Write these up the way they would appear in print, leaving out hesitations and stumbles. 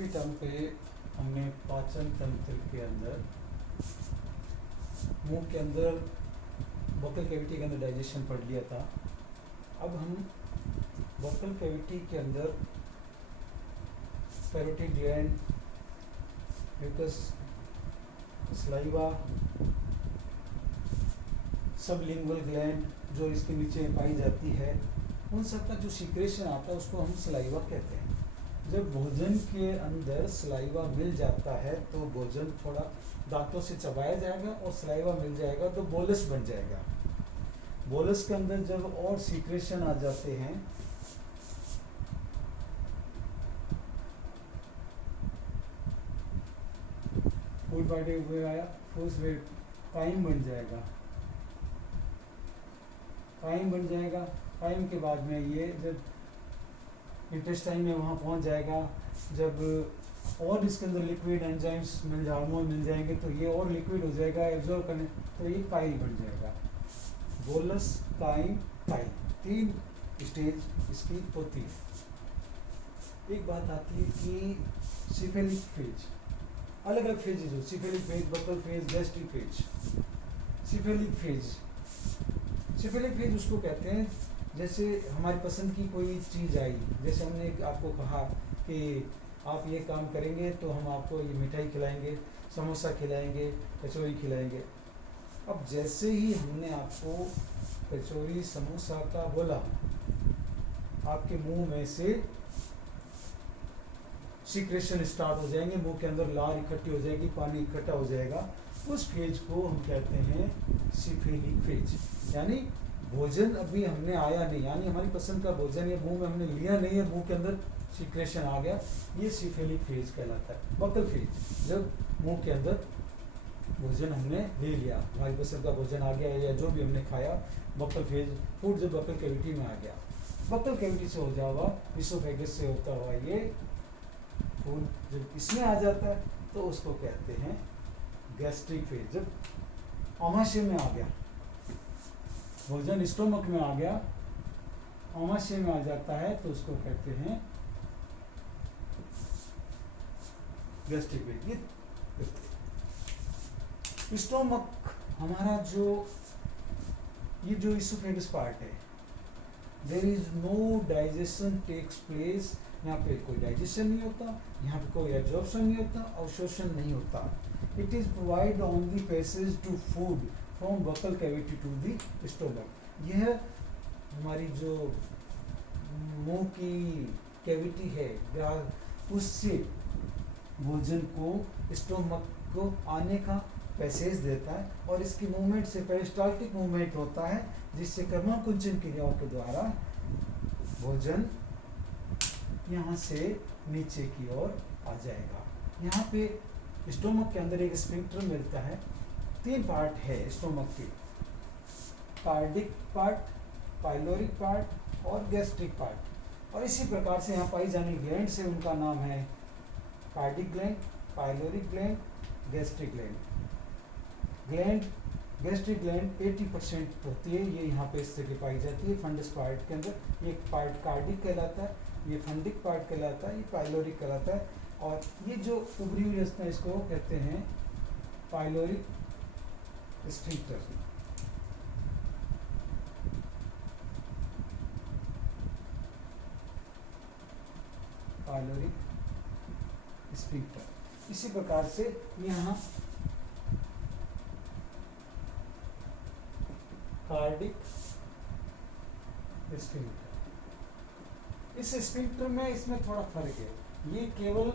पिछले टर्म पे हमने पाचन तंत्र के अंदर, मुंह के अंदर, वोकल कैविटी के अंदर डाइजेशन पढ़ लिया था। अब हम वोकल कैविटी के अंदर parotid gland, mucus, saliva, sublingual gland जो इसके नीचे पाई जाती है, उन सब का जो सीक्रेशन आता है उसको हम सलाइवा कहते हैं। जब भोजन के अंदर सलाइवा मिल जाता है तो भोजन थोड़ा दांतों से चबाया जाएगा और सलाइवा मिल जाएगा तो बोलस बन जाएगा। बोलस के अंदर जब और सीक्रेशन आ जाते हैं फूड बॉडी हुए आया, उसमें काइम बन जाएगा। काइम बन जाएगा, काइम के बाद में ये जब इंटेस्टाइन में वहाँ पहुँच जाएगा, जब और इसके अंदर लिक्विड एंजाइम्स हार्मोन मिल जाएंगे तो ये और लिक्विड हो जाएगा एब्जॉर्ब करने, तो ये पाइल बन जाएगा। बोलस, काइम, पाइल, 3 स्टेज इसकी होती है। एक बात आती है कि सिफेलिक फेज, अलग अलग फेजेज हो, cephalic phase, buccal phase, gastric phase. Cephalic phase उसको कहते हैं जैसे हमारी पसंद की कोई चीज़ आई, जैसे हमने आपको कहा कि आप ये काम करेंगे तो हम आपको ये मिठाई खिलाएंगे, समोसा खिलाएंगे, कचौरी खिलाएंगे। अब जैसे ही हमने आपको कचौरी समोसा का बोला, आपके मुंह में से सीक्रेशन स्टार्ट हो जाएंगे, मुंह के अंदर लार इकट्ठी हो जाएगी, पानी इकट्ठा हो जाएगा। उस फेज को हम कहते हैं सिफेलिक फेज। यानी भोजन अभी हमने आया नहीं, यानी हमारी पसंद का भोजन ये मुंह में हमने लिया नहीं है, मुंह के अंदर सीक्रेशन आ गया, ये सिफेलिक फेज कहलाता है। बकल फेज, जब मुंह के अंदर भोजन हमने ले लिया, हमारी पसंद का भोजन आ गया या जो भी हमने खाया, बकल फेज, फूड जब बकल कैविटी में आ गया, बकल कैविटी से हो जावा, इसोफेगस से होता हुआ ये फूड जब इसमें आ जाता है तो उसको कहते हैं गैस्ट्रिक फेज। जब आमाशय में आ गया, भोजन स्टोमक में आ गया, आमाशय में आ जाता है तो उसको कहते हैं गैस्ट्रिक फेज। ये स्टोमक हमारा ये जो इसोफेगस पार्ट है, there is no digestion takes place. यहाँ पे कोई डाइजेशन नहीं होता, यहाँ पे कोई एब्जॉर्प्शन नहीं होता, अवशोषण नहीं होता। It is provide on the passage to food from buccal cavity to the stomach. यह हमारी जो मुंह की कैविटी है, उससे भोजन को स्टोमक को आने का पैसेज देता है, और इसकी मूवमेंट से पेरिस्टाल्टिक मूवमेंट होता है, जिससे कर्माकुंचन क्रियाओं के द्वारा भोजन यहाँ से नीचे की ओर आ जाएगा। यहाँ पे स्टोमक के अंदर एक स्फिंक्टर मिलता है। 3 पार्ट है स्टोमक के, कार्डिक पार्ट, पाइलोरिक पार्ट और गैस्ट्रिक पार्ट। और इसी प्रकार से यहाँ पाई जाने ग्लैंड से उनका नाम है cardiac gland, pyloric gland, gastric gland. Gastric gland 80% होती है, ये यहाँ पे इस जगह पाई जाती है फंडस पार्ट के अंदर। ये पार्ट कार्डिक कहलाता है, ये फंडिक पार्ट कहलाता है, ये पाइलोरिक कहलाता है। और ये जो उभरी हुई रचना, इसको कहते हैं पाइलोरिक स्फिंक्टर। Pyloric sphincter. इसी प्रकार से यहाँ कार्डिक स्फिंक्टर। इस स्फिंक्टर में इसमें थोड़ा फर्क है, ये केवल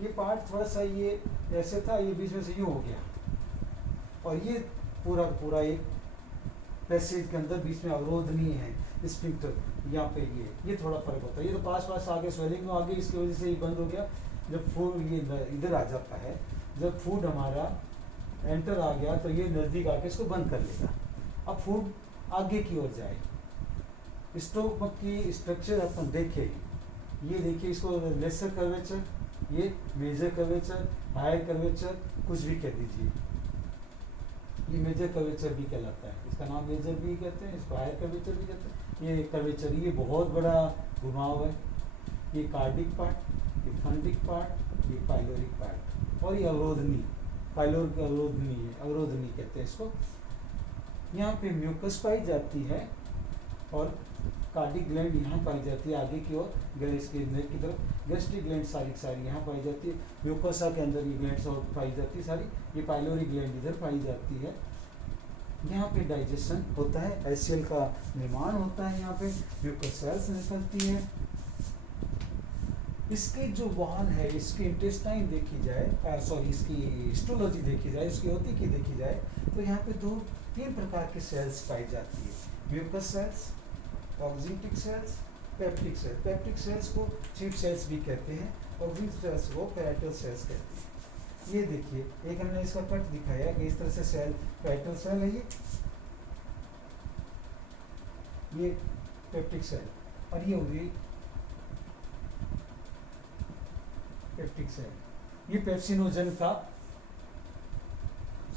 ये पार्ट थोड़ा सा ये ऐसे था, ये बीच में से यूँ हो गया, और ये पूरा पूरा एक पैसेज के अंदर बीच में अवरोध नहीं है स्फिंक्टर। यहाँ पे ये थोड़ा फर्क होता है। ये तो पास आगे स्वेलिंग में आगे, इसकी वजह से ये बंद हो गया। जब फूड ये इधर आ जाता है, जब फूड हमारा एंटर आ गया तो ये नज़दीक आके इसको बंद कर लेगा। अब फूड आगे की ओर जाए। स्टोमक की स्ट्रक्चर अपन देखें, ये देखिए, इसको लेसर कर्वेचर, ये मेजर कर्वेचर, हायर कर्वेचर, कुछ भी कह दीजिए। ये मेजर कर्वेचर भी कहलाता है, इसका नाम मेजर भी कहते हैं, इसको हायर कर्वेचर भी कहते हैं। ये कर्वेचर, ये बहुत बड़ा घुमाव है। ये कार्डिक पार्ट, ये फंडिक पार्ट, ये पाइलोरिक पार्ट, और ये अवरोधनी, पाइलोरिक अवरोधनी है, अवरोधनी कहते हैं इसको। यहाँ पे म्यूकस पाई जाती है और कार्डिक ग्लैंड यहाँ पाई जाती है आगे की ओर, गैस के नेक की तरफ। गैस्ट्रिक ग्लैंड सारी सारी यहाँ पाई जाती है, म्यूकोसा के अंदर ये ग्लैंड्स और पाई जाती है सारी। ये पाइलोरिक ग्लैंड इधर पाई जाती है। यहाँ पे डाइजेशन होता है, एचसीएल का निर्माण होता है, यहाँ पे म्यूकस सेल्स निकलती है। इसके जो वॉल है, इसकी इंटेस्टाइन देखी जाए, सॉरी इसकी हिस्टोलॉजी देखी जाए, इसकी होती की देखी जाए, तो यहाँ पे 2-3 प्रकार के सेल्स पाई जाती है। Mucus cells, oxyntic cells, peptic cells. Peptic cells को चीफ सेल्स भी कहते हैं, ऑक्सीटिक सेल्स को पैराइटल सेल्स कहते हैं। ये देखिए, एक हमने इसका कट दिखाया कि इस तरह से सेल पैराइटल सेल है ये पेप्टिक सेल, और ये होगी पेप्टिक सेल। ये पेप्सिनोजन का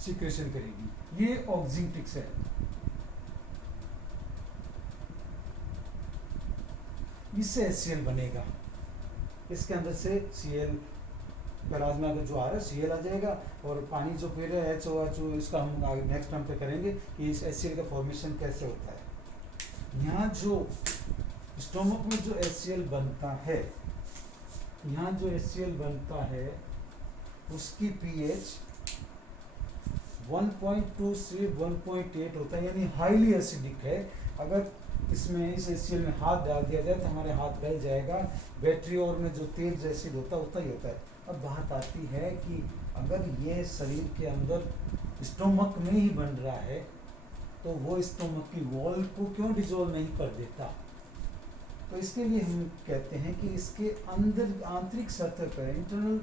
सिक्रेशन करेगी। ये ऑक्सीटिक सेल, इससे HCl बनेगा। इसके अंदर से Cl प्लाज्मा का जो आ रहा है Cl आ जाएगा, और पानी जो फिर है HOH, इसका हम आगे नेक्स्ट टाइम पे करेंगे कि इस HCl का फॉर्मेशन कैसे होता है। यहाँ जो स्टोमक में जो HCl बनता है, यहाँ जो HCl बनता है उसकी pH 1.2 से 1.8 होता है, यानी हाईली एसिडिक है। अगर इसमें इस HCl में हाथ डाल दिया जाए तो हमारे हाथ गल जाएगा। बैटरी और में जो तेज एसिड होता है उतना ही होता है। अब बात आती है कि अगर ये शरीर के अंदर स्टोमक में ही बन रहा है तो वो स्टोमक की वॉल को क्यों डिजोल्व नहीं कर देता। तो इसके लिए हम कहते हैं कि इसके अंदर आंतरिक सतह पर इंटरनल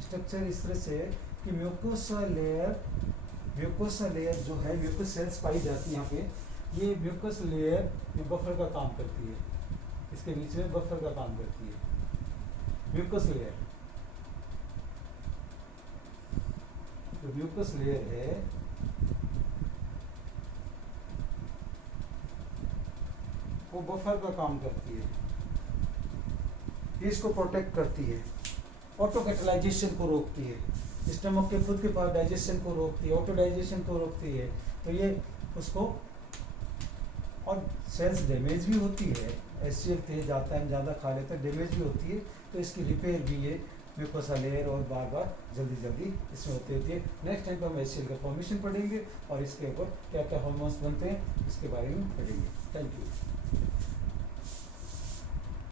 स्ट्रक्चर इस तरह से कि म्यूकोसा लेयर जो है, म्यूकस सेल्स पाई जाती है यहाँ पे। ये म्यूकस लेयर ये बफर का काम करती है, इसके बीच में बफर का काम करती है म्यूकस लेयर। जो म्यूकस लेयर है वो बफर का काम करती है, इसको प्रोटेक्ट करती है, ऑटो कैटलाइजेशन को रोकती है, स्टमक के खुद के पास डाइजेशन को रोकती है, ऑटो डाइजेशन को रोकती है। तो ये उसको, और सेल्स डैमेज भी होती है, HCl तेज आता है, हम ज़्यादा खा लेते हैं, डैमेज भी होती है। तो इसकी रिपेयर भी ये म्यूकोसा लेयर और बार बार जल्दी इसमें होती है। नेक्स्ट टाइम पर हम HCl का फॉर्मेशन पढ़ेंगे और इसके ऊपर क्या क्या हार्मोन्स बनते हैं इसके बारे में पढ़ेंगे। Thank you.